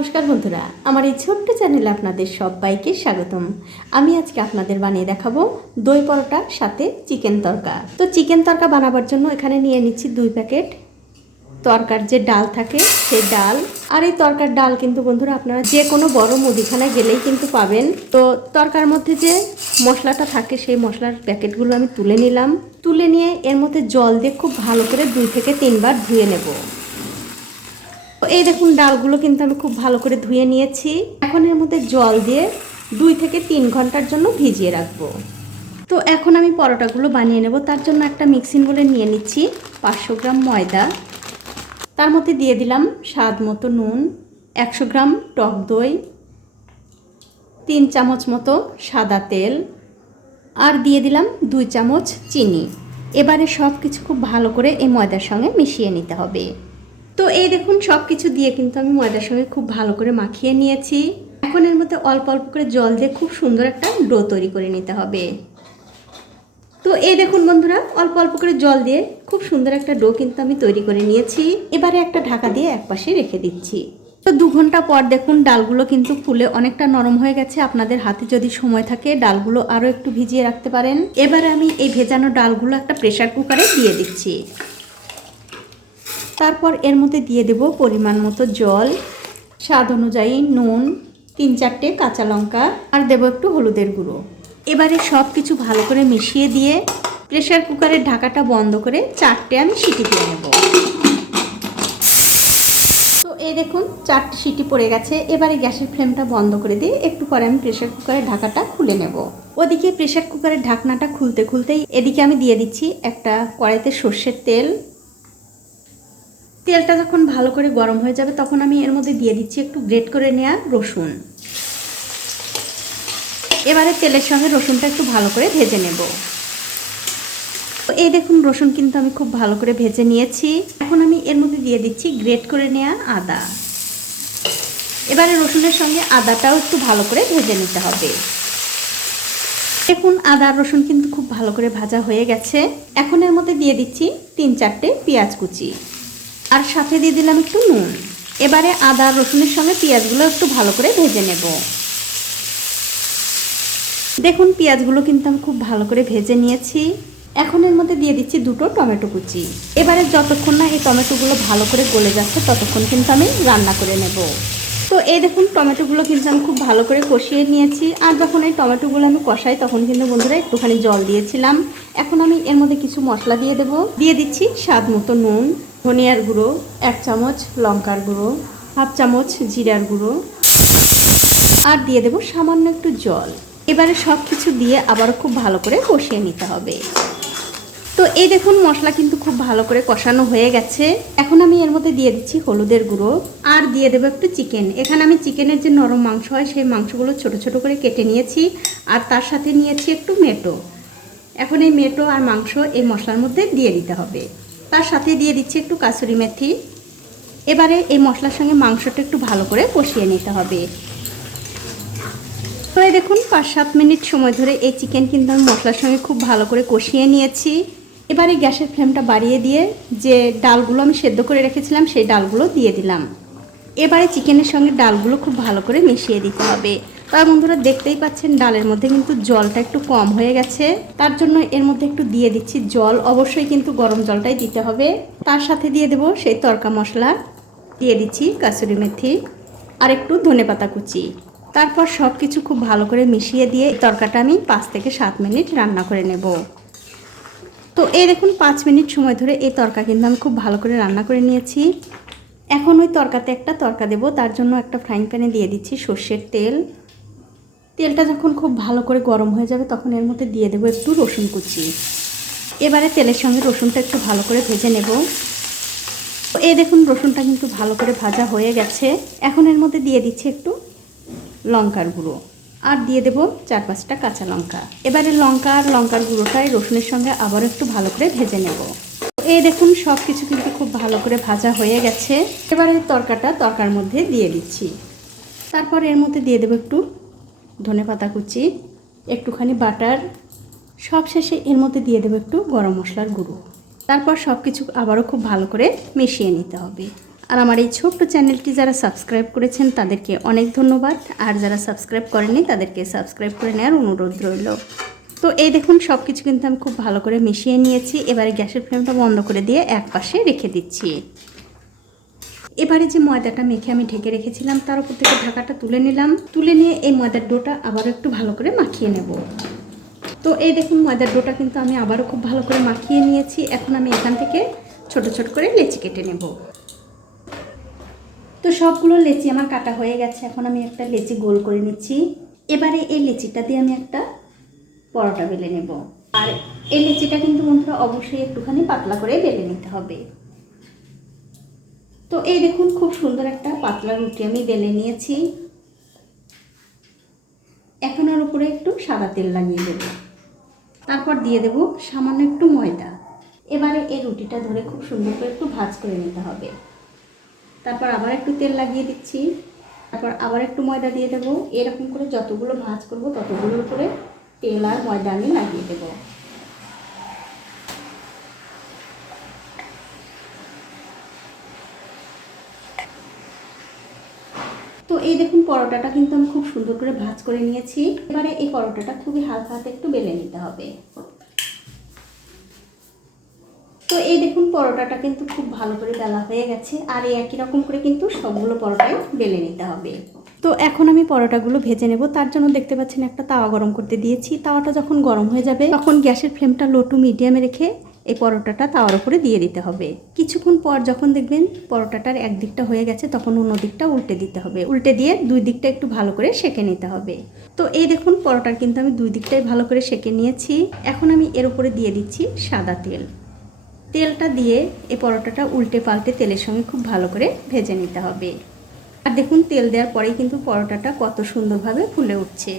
নমস্কার বন্ধুরা, আমার এই ছোট্ট চ্যানেলে আপনাদের সবাইকে স্বাগতম। আমি আজকে আপনাদের বানিয়ে দেখাবো দই পরোটা সাথে চিকেন তরকা। তো চিকেন তরকা বানাবার জন্য এখানে নিয়ে নিচ্ছি 2 প্যাকেট তরকার যে ডাল থাকে সেই ডাল। আর এই তরকার ডাল কিন্তু বন্ধুরা আপনারা যে কোনো বড় মুদিখানায় গেলেই কিন্তু পাবেন। তো তরকার মধ্যে যে মশলাটা থাকে সেই মশলার প্যাকেটগুলো আমি তুলে নিলাম। তুলে নিয়ে এর মধ্যে জল দিয়ে খুব ভালো করে 2 থেকে 3 বার ধুয়ে নেব। এই দেখুন ডালগুলো কিন্তু আমি খুব ভালো করে ধুয়ে নিয়েছি। এখন এর মধ্যে জল দিয়ে 2 থেকে 3 ঘন্টার জন্য ভিজিয়ে রাখবো। তো এখন আমি পরোটাগুলো বানিয়ে নেব। তার জন্য একটা মিক্সিং বোলে নিয়ে নিচ্ছি 500 গ্রাম ময়দা, তার মধ্যে দিয়ে দিলাম স্বাদ মতো নুন, 100 গ্রাম টক দই, 3 চামচ মতো সাদা তেল, আর দিয়ে দিলাম 2 চামচ চিনি। এবারে সব কিছু খুব ভালো করে এই ময়দার সঙ্গে মিশিয়ে নিতে হবে। তো এই দেখুন সব কিছু দিয়ে কিন্তু আমি ময়দার সঙ্গে খুব ভালো করে মাখিয়ে নিয়েছি। এখন এর মধ্যে অল্প অল্প করে জল দিয়ে খুব সুন্দর একটা ডো তৈরি করে নিতে হবে। তো এই দেখুন বন্ধুরা, অল্প অল্প করে জল দিয়ে খুব সুন্দর একটা ডো কিন্তু আমি তৈরি করে নিয়েছি। এবারে একটা ঢাকা দিয়ে একপাশে রেখে দিচ্ছি। তো 2 ঘন্টা পর দেখুন ডালগুলো কিন্তু ফুলে অনেকটা নরম হয়ে গেছে। আপনাদের হাতে যদি সময় থাকে ডালগুলো আরও একটু ভিজিয়ে রাখতে পারেন। এবারে আমি এই ভেজানো ডালগুলো একটা প্রেসার কুকারে দিয়ে দিচ্ছি। তারপর এর মধ্যে দিয়ে দেব পরিমাণ মতো জল, স্বাদ অনুযায়ী নুন, 3-4টে কাঁচা লঙ্কা, আর দেব একটু হলুদের গুঁড়ো। এবারে সব কিছু ভালো করে মিশিয়ে দিয়ে প্রেসার কুকারের ঢাকাটা বন্ধ করে 4টে আমি সিটি দিয়ে নেব। তো এই দেখুন 4টে সিটি পড়ে গেছে। এবারে গ্যাসের ফ্লেমটা বন্ধ করে দিয়ে একটু পরে আমি প্রেসার কুকারের ঢাকাটা খুলে নেব। ওদিকে প্রেসার কুকারের ঢাকনাটা খুলতে খুলতেই এদিকে আমি দিয়ে দিচ্ছি একটা কড়াইতে সর্ষের তেল। তেলটা যখন ভালো করে গরম হয়ে যাবে তখন আমি এর মধ্যে দিয়ে দিচ্ছি একটু গ্রেট করে নেওয়া রসুন। এবারে তেলের সঙ্গে রসুনটা একটু ভালো করে ভেজে নেব। এই দেখুন রসুন কিন্তু আমি খুব ভালো করে ভেজে নিয়েছি। এখন আমি এর মধ্যে দিয়ে দিচ্ছি গ্রেট করে নেওয়া আদা। এবারে রসুনের সঙ্গে আদাটাও একটু ভালো করে ভেজে নিতে হবে। দেখুন আদা রসুন কিন্তু খুব ভালো করে ভাজা হয়ে গেছে। এখন এর মধ্যে দিয়ে দিচ্ছি 3-4টে পেঁয়াজ কুচি, আর সাথে দিয়ে দিলাম একটু নুন। এবারে আদা রসুনের সঙ্গে পেঁয়াজগুলো একটু ভালো করে ভেজে নেব। দেখুন পেঁয়াজগুলো কিন্তু আমি খুব ভালো করে ভেজে নিয়েছি। এখন এর মধ্যে দিয়ে দিচ্ছি 2টো টমেটো কুচি। এবারে যতক্ষণ না এই টমেটোগুলো ভালো করে গলে যাচ্ছে ততক্ষণ কিন্তু আমি রান্না করে নেব। তো এই দেখুন টমেটোগুলো কিন্তু আমি খুব ভালো করে কষিয়ে নিয়েছি। আর যখন এই টমেটোগুলো আমি কষাই তখন কিন্তু বন্ধুরা একটুখানি জল দিয়েছিলাম। এখন আমি এর মধ্যে কিছু মশলা দিয়ে দেব। দিয়ে দিচ্ছি স্বাদ মতো নুন, ধনিয়ার গুঁড়ো 1 চামচ, লঙ্কার গুঁড়ো 1/2 চামচ, জিরার গুঁড়ো, আর দিয়ে দেব সামান্য একটু জল। এবারে সব কিছু দিয়ে আবারও খুব ভালো করে কষিয়ে নিতে হবে। তো এই দেখুন মশলা কিন্তু খুব ভালো করে কষানো হয়ে গেছে। এখন আমি এর মধ্যে দিয়ে দিচ্ছি হলুদের গুঁড়ো, আর দিয়ে দেবো একটু চিকেন। এখানে আমি চিকেনের যে নরম মাংস হয় সেই মাংসগুলো ছোট ছোট করে কেটে নিয়েছি, আর তার সাথে নিয়েছি একটু মেটো। এখন এই মেটো আর মাংস এই মশলার মধ্যে দিয়ে দিতে হবে। তার সাথে দিয়ে দিচ্ছি একটু কাসুরি মেথি। এবারে এই মশলার সঙ্গে মাংসটা একটু ভালো করে কষিয়ে নিতে হবে। তো এই দেখুন 5-7 মিনিট সময় ধরে এই চিকেন কিন্তু আমি মশলার সঙ্গে খুব ভালো করে কষিয়ে নিয়েছি। এবারে গ্যাসের ফ্লেমটা বাড়িয়ে দিয়ে যে ডালগুলো আমি সেদ্ধ করে রেখেছিলাম সেই ডালগুলো দিয়ে দিলাম। এবারে চিকেনের সঙ্গে ডালগুলো খুব ভালো করে মিশিয়ে দিতে হবে। তবে বন্ধুরা দেখতেই পাচ্ছেন ডালের মধ্যে কিন্তু জলটা একটু কম হয়ে গেছে। তার জন্য এর মধ্যে একটু দিয়ে দিচ্ছি জল। অবশ্যই কিন্তু গরম জলটাই দিতে হবে। তার সাথে দিয়ে দেব সেই তড়কা মশলা, দিয়ে দিচ্ছি কাসুরি মেথি আর একটু ধনেপাতা কুচি। তারপর সব কিছু খুব ভালো করে মিশিয়ে দিয়ে তরকাটা আমি 5 থেকে 7 মিনিট রান্না করে নেব। তো এই দেখুন 5 মিনিট সময় ধরে এই তরকা কিন্তু আমি খুব ভালো করে রান্না করে নিয়েছি। এখন ওই তরকাতে একটা তরকা দেব। তার জন্য একটা ফ্রাইং প্যানে দিয়ে দিচ্ছি সর্ষের তেল। তেলটা যখন খুব ভালো করে গরম হয়ে যাবে তখন এর মধ্যে দিয়ে দেবো একটু রসুন কুচি। এবারে তেলের সঙ্গে রসুনটা একটু ভালো করে ভেজে নেব। এই দেখুন রসুনটা কিন্তু ভালো করে ভাজা হয়ে গেছে। এখন এর মধ্যে দিয়ে দিচ্ছি একটু লঙ্কার গুঁড়ো, আর দিয়ে দেব 4-5টা কাঁচা লঙ্কা। এবারে লঙ্কা আর লঙ্কার গুঁড়োটাই রসুনের সঙ্গে আবার একটু ভালো করে ভেজে নেব। এই দেখুন সব কিছু কিন্তু খুব ভালো করে ভাজা হয়ে গেছে। এবারে তরকাটা তরকার মধ্যে দিয়ে দিচ্ছি। তারপর এর মধ্যে দিয়ে দেব একটু ধনেপাতা কুচি, একটুখানি বাটার, সবশেষে এর মধ্যে দিয়ে দেব একটু গরম মশলার গুঁড়ো। তারপর সব কিছু আবারও খুব ভালো করে মিশিয়ে নিতে হবে। আর আমার এই ছোট্ট চ্যানেলটি যারা সাবস্ক্রাইব করেছেন তাদেরকে অনেক ধন্যবাদ, আর যারা সাবস্ক্রাইব করেনি তাদেরকে সাবস্ক্রাইব করে নেওয়ার অনুরোধ রইল। তো এই দেখুন সব কিছু কিন্তু আমি খুব ভালো করে মিশিয়ে নিয়েছি। এবারে গ্যাসের ফ্লেমটা বন্ধ করে দিয়ে এক পাশে রেখে দিচ্ছি। এবারে যে ময়দাটা মেখে আমি ঢেকে রেখেছিলাম তার উপর থেকে ঢাকাটা তুলে নিলাম। তুলে নিয়ে এই ময়দার ডোটা আবারও একটু ভালো করে মাখিয়ে নেব। তো এই দেখুন ময়দার ডোটা কিন্তু আমি আবারও খুব ভালো করে মাখিয়ে নিয়েছি। এখন আমি এখান থেকে ছোট ছোট করে লেচি কেটে নেব। তো সবগুলো লেচি আমার কাটা হয়ে গেছে। এখন আমি একটা লেচি গোল করে নিচ্ছি। এবারে এই লেচিটা দিয়ে আমি একটা পরোটা বেলে নেব। আর এই লেচিটা কিন্তু বন্ধুরা অবশ্যই একটুখানি পাতলা করে বেলে নিতে হবে। তো এই দেখুন খুব সুন্দর একটা পাতলা রুটি আমি বেলে নিয়েছি। এখন ওর উপরে একটু সাদা তেল লাগিয়ে দেব, তারপর দিয়ে দেব সামান্য একটু ময়দা। এবারে এই রুটিটা ধরে খুব সুন্দর করে একটু ভাঁজ করে নিতে হবে। তারপর আবার একটু তেল লাগিয়ে দিচ্ছি, তারপর আবার একটু ময়দা দিয়ে দেব। এরকম করে যতগুলো ভাঁজ করব ততগুলোর উপরে তেল আর ময়দা আমি লাগিয়ে দেব। তো এই দেখুন পরোটাটা কিন্তু আমি খুব সুন্দর করে ভাঁজ করে নিয়েছি। এবারে এই পরোটাটা খুবই হালকা হাতে একটু বেলে নিতে হবে। তো এই দেখুন পরোটাটা কিন্তু খুব ভালো করে বেলা হয়ে গেছে। আর এই একই রকম করে কিন্তু সবগুলো পরোটাই বেলে নিতে হবে। তো এখন আমি পরোটাগুলো ভেজে নেব। তার জন্য দেখতে পাচ্ছেন একটা তাওয়া গরম করতে দিয়েছি। তাওয়াটা যখন গরম হয়ে যাবে তখন গ্যাসের ফ্লেমটা লো টু মিডিয়ামে রেখে এই পরোটাটা তাওয়ার উপরে দিয়ে দিতে হবে। কিছুক্ষণ পর যখন দেখবেন পরোটাটার এক দিকটা হয়ে গেছে তখন অন্য দিকটা উল্টে দিতে হবে। উল্টে দিয়ে দুই দিকটা একটু ভালো করে সেঁকে নিতে হবে। তো এই দেখুন পরোটার কিন্তু আমি দুই দিকটাই ভালো করে সেঁকে নিয়েছি। এখন আমি এর উপরে দিয়ে দিচ্ছি সাদা তেল। তেলটা দিয়ে এই পরোটাটা উল্টে পাল্টে তেলের সঙ্গে খুব ভালো করে ভেজে নিতে হবে। আর দেখুন তেল দেওয়ার পরেই কিন্তু পরোটাটা কত সুন্দরভাবে ফুলে উঠছে।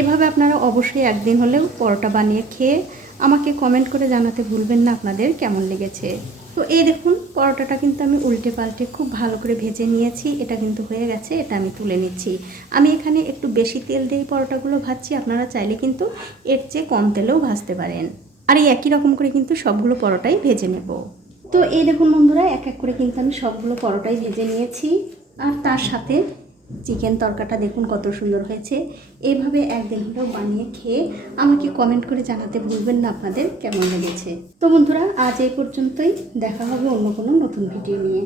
এভাবে আপনারা অবশ্যই একদিন হলেও পরোটা বানিয়ে খেয়ে আমাকে কমেন্ট করে জানাতে ভুলবেন না আপনাদের কেমন লেগেছে। তো এই দেখুন পরোটাটা কিন্তু আমি উল্টে পাল্টে খুব ভালো করে ভেজে নিয়েছি। এটা কিন্তু হয়ে গেছে, এটা আমি তুলে নিচ্ছি। আমি এখানে একটু বেশি তেল দিয়ে পরোটাগুলো ভাজছি, আপনারা চাইলে কিন্তু এর চেয়ে কম তেলেও ভাজতে পারেন। আর এই একই রকম করে কিন্তু সবগুলো পরোটাই ভেজে নেব। তো এই দেখুন বন্ধুরা এক এক করে কিন্তু আমি সবগুলো পরোটাই ভেজে নিয়েছি। আর তার সাথে চিকেন তরকাটা দেখুন কত সুন্দর হয়েছে। এইভাবে একদিন হলেও বানিয়ে খেয়ে আমাকে কমেন্ট করে জানাতে ভুলবেন না আপনাদের কেমন লেগেছে। তো বন্ধুরা আজ এই পর্যন্তই, দেখা হবে অন্য কোনো নতুন ভিডিও নিয়ে।